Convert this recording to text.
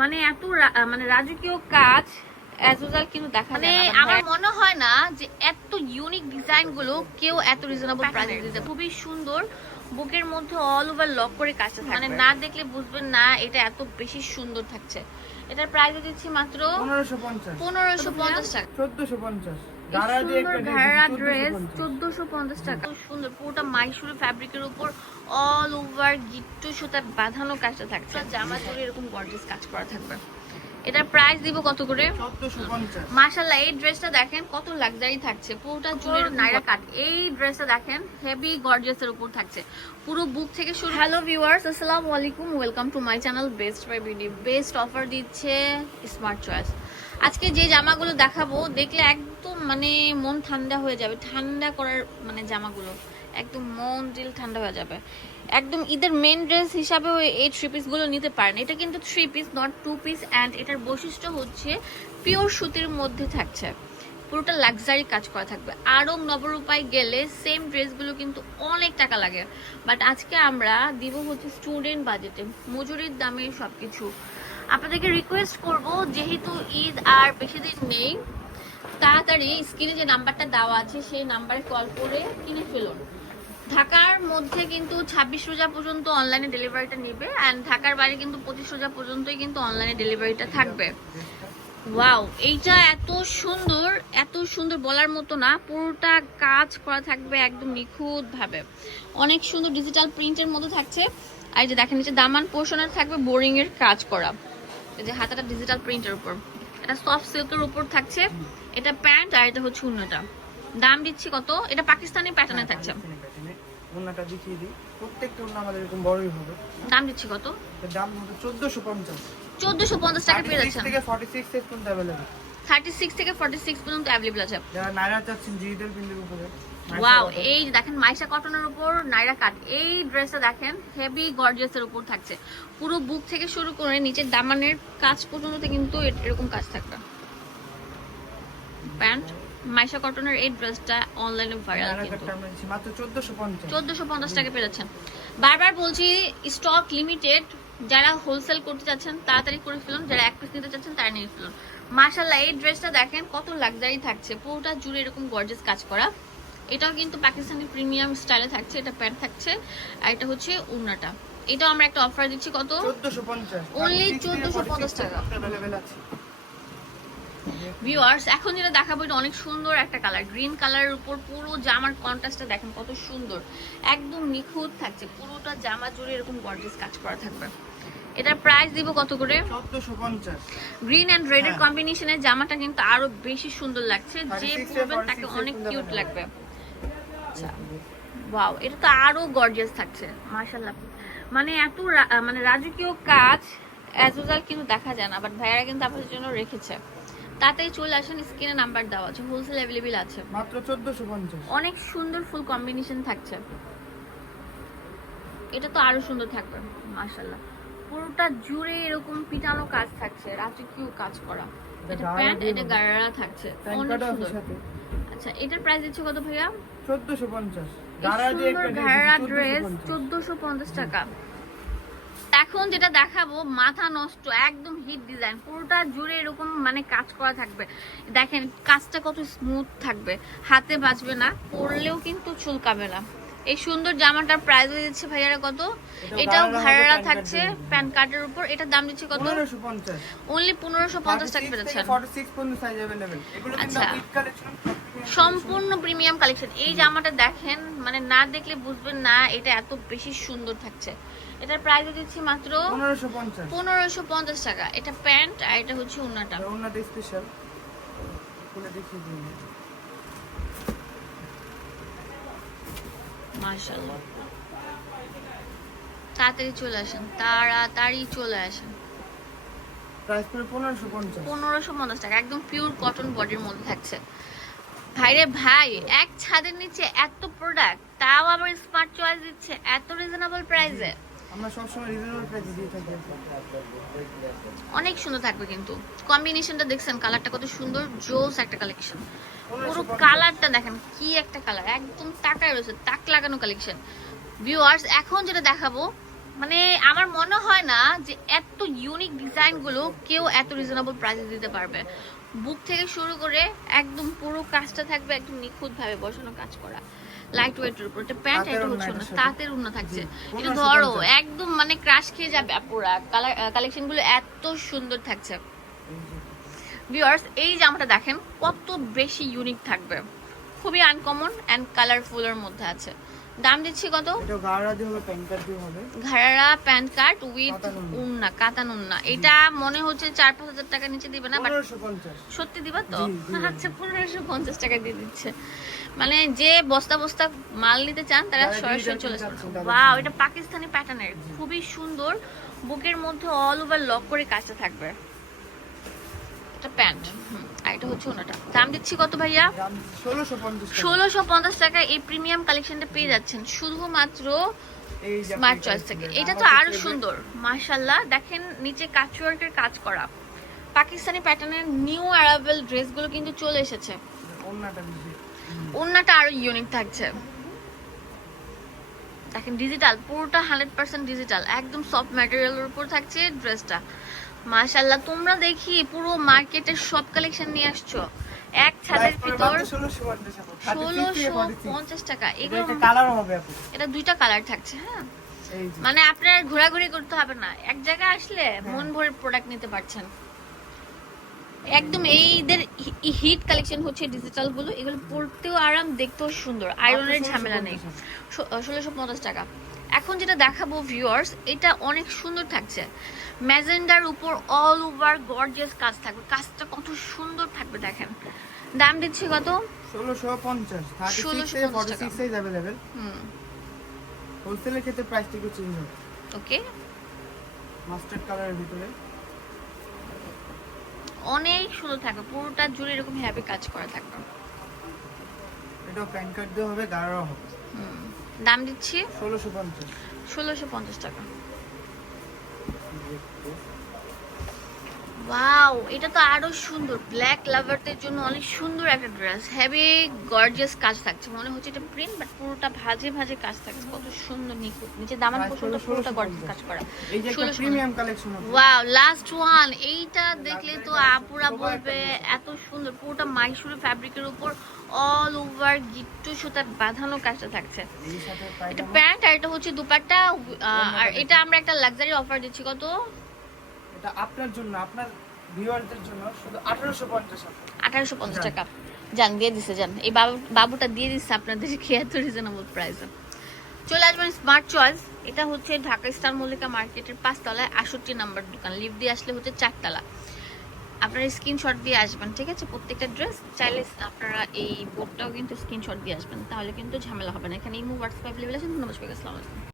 মানে এত মানে রাজকীয় কাজ অ্যাজুজাল কিন্তু দেখা মানে আমার মনে হয় না যে এত ইউনিক ডিজাইনগুলো কেউ এত রিজনেবল প্রাইসে দিতে খুবই সুন্দর বুকের মধ্যে অল ওভার লক করে কাজটা থাকবে। মানে না দেখলে বুঝবেন না এটা এত বেশি সুন্দর থাকছে। এটার প্রাইস দিচ্ছি মাত্র পনেরোশো পঞ্চাশ। পনেরোশো পঞ্চাশ টাকা। চোদ্দশো পঞ্চাশ। ঘাড়া ড্রেস চোদ্দশো পঞ্চাশ। টাকা। সুন্দর পুরোটা মাইসুরি ফ্যাব্রিকের উপর অল ওভার গিট্টু সুতা বাঁধানো কাজটা থাকছে। জামা জুড়ে এরকম গর্জেস কাজ করা থাকবে। এটার প্রাইস দিব কত করে? মাশাল্লাহ এই ড্রেসটা দেখেন কত লাক্সারি থাকছে। পুরোটা জুড়ে নাইরা কাট এই ড্রেসটা দেখেন হেভি গর্জিয়াসের উপর থাকছে। পুরো বুক থেকে শুরু হ্যালো ভিউয়ার্স আসসালামু আলাইকুম। Welcome to my channel best buy BD best offer দিচ্ছে স্মার্ট চয়েস আজকে যে জামাগুলো দেখাবো দেখলে একদম মানে মন ঠান্ডা হয়ে যাবে। ঠান্ডা করার মানে জামাগুলো। একদম মন দিল ঠান্ডা হয়ে যাবে। একদম ঈদের মেন ড্রেস হিসাবেও এই থ্রি পিসগুলো নিতে পারেন। এটা কিন্তু three piece not two piece and এটার বৈশিষ্ট্য হচ্ছে পিওর সুতির মধ্যে থাকছে। পুরোটা লাক্সারি কাজ করা থাকবে। আরও নবরূপায় গেলে সেম ড্রেসগুলো কিন্তু অনেক টাকা লাগে। বাট আজকে আমরা দিব হচ্ছে স্টুডেন্ট বাজেটে মজুরির দামে সব কিছু আপনাদেরকে রিকোয়েস্ট করব, যেহেতু ঈদ আর বেশি দিন নেই, তাড়াতাড়ি স্ক্রিনে যে নাম্বারটা দেওয়া আছে, সেই নাম্বারে কল করে কিনে ফেলুন। ঢাকার মধ্যে কিন্তু ছাব্বিশ রোজা পর্যন্ত অনলাইনে ডেলিভারিটা নেবে অ্যান্ড ঢাকার বাইরে কিন্তু পঁচিশ রোজা পর্যন্তই কিন্তু অনলাইনে ডেলিভারিটা থাকবে। ওয়াও এইটা এত সুন্দর এত সুন্দর বলার মতো না, পুরোটা কাজ করা থাকবে একদম নিখুঁত ভাবে অনেক সুন্দর ডিজিটাল প্রিন্টের মতো থাকছে। আর এই যে দেখেন নিচে দামান পোর্শনের থাকবে বোরিং এর কাজ করা। এই যে হাতাটা ডিজিটাল প্রিন্টের উপর। এটা সফট সিল্কের উপর থাকছে। এটা প্যান্ট আর এটা হচ্ছে অন্যটা দাম দিচ্ছি কত? এটা পাকিস্তানি প্যাটার্নে থাকছে। ওড়নাটা দেখিয়ে দিই। প্রত্যেকটা ওড়না আমাদের এরকম বড়ই হবে। দাম দিচ্ছি কত? দাম হবে চোদ্দশো পঞ্চাশ। চোদ্দশো পঞ্চাশ টাকা পেয়ে যাচ্ছেন। থেকে ফর্টি সিক্স সাইজ পর্যন্ত অ্যাভেলেবেল থার্টি সিক্স থেকে ফর্টি সিক্স পর্যন্ত অ্যাভেলেবল আছে। যারা নাইরা চাচ্ছেন ডিজিটাল প্রিন্টের উপরে ওয়াও এই দেখেন মাইশা কটনের উপর নাইরা কাট এই ড্রেসটা দেখেন হেভি গর্জিয়াসের উপর থাকছে। পুরো বুক থেকে শুরু করে নিচের দামানের কাজ পর্যন্ত কিন্তু এরকম কাজ থাকবে। প্যান্ট মাইশা কটনের এই ড্রেসটা অনলাইনে ভাইরাল কিন্তু। মাত্র চোদ্দশো পঞ্চাশ। চোদ্দশো পঞ্চাশ টাকা পেয়ে যাচ্ছেন। বারবার বলছি স্টক লিমিটেড যারা হোলসেল করতে চাচ্ছেন তাড়াতাড়ি করে ফেলুন যারা এক পিস নিতে চাচ্ছেন তারা নিয়ে ফেলুন। মাশাল্লাহ এই ড্রেসটা দেখেন কত লাক্সারি থাকছে। পুরোটা জুড়ে এরকম গর্জেস কাজ করা। এটাও কিন্তু পাকিস্তানি প্রিমিয়াম স্টাইলে থাকছে এটা প্যান্ট থাকছে আর এটা হচ্ছে উন্নাটা এটাও আমরা একটা অফার দিচ্ছি কত? চোদ্দশো পঞ্চাশ। Only 1450 টাকা। ভিউয়ার্স এখন যেটা দেখাবো এটা অনেক সুন্দর একটা কালার গ্রিন কালারের উপর পুরো জামার কন্ট্রাস্টটা দেখেন কত সুন্দর। একদম নিখুঁত থাকছে পুরোটা জামা জুড়ে এরকম গর্জিয়াস কাজ করা থাকবে। এটার প্রাইস দিব কত করে? গ্রিন এন্ড রেড এর হ্যাঁ। কম্বিনেশনের জামাটা কিন্তু আরও বেশি সুন্দর লাগছে যে 36 পরবেন তাকে অনেক কিউট লাগবে। আচ্ছা ওয়াও এটা তো আরও গর্জিয়াস থাকছে মাশাআল্লাহ। মানে এত মানে রাজকীয় কাজ অ্যাজ কিন্তু দেখা যায় না বাট ভাইয়ারা কিন্তু আপনাদের জন্য রেখেছে। তাড়াতাড়ি চলে আসেন স্ক্রিনে নাম্বার দেওয়া আছে হোলসেল অ্যাভেলেবেল আছে। মাত্র চোদ্দশো পঞ্চাশ। অনেক সুন্দর ফুল কম্বিনেশন থাকছে। এটা তো আরও সুন্দর থাকবে মাশাল্লাহ পুরোটা জুড়ে এরকম পিটানো কাজ থাকছে রাজকীয় কাজ করা। এটা প্যান্ট এটা। গাড়া থাকছে অনেক সুন্দর। আচ্ছা এটার প্রাইস দিচ্ছে কত ভাইয়া? চোদ্দশো এই দিয়ে একটা ড্রেস 1450 চোদ্দশো পঞ্চাশ টাকা। এখন যেটা দেখাবো মাথা নষ্ট একদম হিট ডিজাইন পুরোটা জুড়ে এরকম মানে কাজ করা থাকবে। দেখেন কাজটা কত স্মুথ থাকবে হাতে বাঁচবে না পরলেও কিন্তু চুলকাবে না। এই সুন্দর জামাটার প্রাইস দিচ্ছে ভাইয়ারা কত? এটাও ভাড়া থাকছে প্যান কার্ডের উপর। এটার দাম দিচ্ছে কত? পনেরোশো পঞ্চাশ। অনলি পনেরোশো পঞ্চাশ টাকা পেরেছেন। আচ্ছা। সম্পূর্ণ প্রিমিয়াম কালেকশন এই জামাটা দেখেন মানে না দেখলে বুঝবেন না এটা এত বেশি সুন্দর থাকছে। এটার প্রাইস দিচ্ছি মাত্র 1550 পনেরোশো পঞ্চাশ টাকা। এটা প্যান্ট আর এটা হচ্ছে উন্নাটা ওনাটা স্পেশাল মার্শাল্লাহ তাড়াতাড়ি চলে আসেন তাড়াতাড়ি চলে আসেন। প্রাইস পড়ে 1550 পনেরোশো পঞ্চাশ টাকা একদম পিওর কটন বডির মধ্যে থাকছে। ভাইরে ভাই এক ছাদের নিচে এত প্রোডাক্ট তাও আবার স্মার্ট চয়েস দিচ্ছে এত রিজনেবল প্রাইসে আমরা সব সময় রিজনেবল প্রাইসে দিয়ে থাকি। অনেক সুন্দর থাকবে কিন্তু। কম্বিনেশনটা দেখছেন কালারটা কত সুন্দর জোস একটা কালেকশন পুরো কালারটা দেখেন কি একটা কালার একদম তাকায় রয়েছে তাক লাগানো কালেকশন ভিউয়ার্স এখন যেটা দেখাবো মানে আমার মনে হয় না যে এত ইউনিক ডিজাইনগুলো কেউ এত রিজনেবল প্রাইসে দিতে পারবে। বুক থেকে শুরু করে একদম পুরো কাজটা থাকবে একদম নিখুঁত ভাবে বসানো কাজ করা। লাইট ওয়েটের উপর। এটা প্যান্ট এটা হচ্ছে না। তাঁতের উন্না থাকছে। এটা ধরো একদম মানে ক্রাশ খেয়ে যাবে পুরা কালেকশনগুলো এত সুন্দর থাকছে। এই যে, ভিউয়ার্স এই জামাটা দেখেন কত বেশি ইউনিক থাকবে। খুবই আনকমন অ্যান্ড কালারফুল এর মধ্যে আছে। দাম দিচ্ছি কত? এটা গাড়া দিয়ে হবে প্যান কার্ড দিয়ে হবে। ঘাড়া প্যান্ট কার্ড উইথ উন্না। কাতান উন্না এটা মনে হচ্ছে চার পাঁচ হাজার টাকা নিচে দিবে না সত্যি দিবা তো। আচ্ছা পনেরোশো পঞ্চাশ টাকা দিয়ে দিচ্ছে। মানে যে বস্তা বস্তা মাল নিতে চান তারা সরাসরি চলে আসবে। ওয়াও এটা পাকিস্তানি প্যাটার্নের। খুবই সুন্দর। বুকের মধ্যে অল ওভার লক করে কাজটা থাকবে। এটা প্যান্ট। আর এটা হচ্ছে ওনাটা। দাম দিচ্ছি কত ভাইয়া? ষোলোশো পঞ্চাশ টাকা। এই প্রিমিয়াম কালেকশনটা পেয়ে যাচ্ছেন। শুধুমাত্র স্মার্ট চয়েস থেকে। এটা তো আরও সুন্দর। মাশাল্লাহ দেখেন নিচে কাচওয়ার্কের কাজ করা। পাকিস্তানি প্যাটার্নের নিউ অ্যারাবেল ড্রেসগুলো কিন্তু চলে এসেছে। ওড়নাটা আরও ইউনিক থাকছে। দেখেন ডিজিটাল পুরোটা হান্ড্রেড পার্সেন্ট ডিজিটাল একদম সফট ম্যাটেরিয়ালের উপর থাকছে ড্রেসটা মাশাল্লাহ তোমরা দেখি পুরো মার্কেটের সব কালেকশন নিয়ে আসছো। এক ছাদের ভিতর মাত্র 1650 আপু। 36 থেকে ষোলোশো পঞ্চাশ টাকা এগুলো কালার হবে এটা দুইটা কালার থাকছে হ্যাঁ? মানে আপনার ঘোরাঘুরি করতে হবে না। এক জায়গায় আসলে হ্যাঁ। মন ভরে প্রোডাক্ট নিতে পারছেন। একদম এইদের হিট কালেকশন হচ্ছে ডিজিটালগুলো। এগুলো পড়তেও আরাম দেখতেও সুন্দর। আয়রনের ঝামেলা নেই। ষোলোশো পঞ্চাশ টাকা। এখন যেটা দেখাবো ভিউয়ার্স এটা অনেক সুন্দর থাকছে। ম্যাজেন্ডার উপর অল ওভার গর্জিয়াস কাজ থাকবে। কাজটা কত সুন্দর থাকবে দেখেন। দাম দিচ্ছি কত? ষোলোশো পঞ্চাশ ষোলোশো অ্যাভেলেবেল হুম। হোলসেলের ক্ষেত্রে প্রাইসটা একটু চেঞ্জ হবে। ওকে মাস্টার্ড কালারের ভিতরে। অনেক সুন্দর থাকবে। পুরোটা জুড়ে এরকম হ্যাপি কাজ করা থাকবে। এটা প্যান কার্ড দিয়ে হবে গাঢ় হবে। হুম। দাম দিচ্ছি 1650 ষোলোশো পঞ্চাশ টাকা। ওয়াও এটা তো আরও সুন্দর। ব্ল্যাক লাভারদের জন্য অনেক সুন্দর একটা ড্রেস হেভি গর্জিয়াস কাজ থাকছে। মনে হচ্ছে এটা প্রিন্ট বাট পুরোটা ভাজে ভাজে কাজ থাকছে। কত সুন্দর নিখুঁত। নিচে দামান পুরোটা গর্জিয়াস কাজ করা। এই যে একটা 1650 premium collection wow last one এইটা দেখলে তো আপুরা বলবে এত সুন্দর। পুরোটা মাইসুরি ফ্যাব্রিকের উপর অল ওভার গিট্টু সুতা বাঁধানো কাজটা থাকছে। এটা প্যান্ট আর এটা হচ্ছে দুপাট্টা আর এটা আমরা একটা লাক্সারি অফার দিচ্ছি। কত? এটা আপনার জন্য আপনার ভিউয়ারদের জন্য শুধু 1850 আপু আঠারোশো পঞ্চাশ টাকা। যান দিয়ে দিছে যান এই বাবুটা দিয়ে দিচ্ছে আপনাদের এত রিজনেবল প্রাইসে চলে আসবেন স্মার্ট চয়েস এটা হচ্ছে ঢাকা স্টার মল্লিকা মার্কেটের পাঁচতলায় আষট্টি নাম্বার দোকান। লিফট দিয়ে আসলে হচ্ছে চারতলা। আপনারা স্ক্রিনশট দিয়ে আসবেন ঠিক আছে? প্রত্যেকটা ড্রেস চাইলে আপনারা এই বোর্ডটাও কিন্তু স্ক্রিনশট দিয়ে আসবেন। তাহলে কিন্তু ঝামেলা হবে না। এখানে ইমো হোয়াটসঅ্যাপ অ্যাভেলেবল আছে। ধন্যবাদ সবাইকে। আসসালামু আলাইকুম।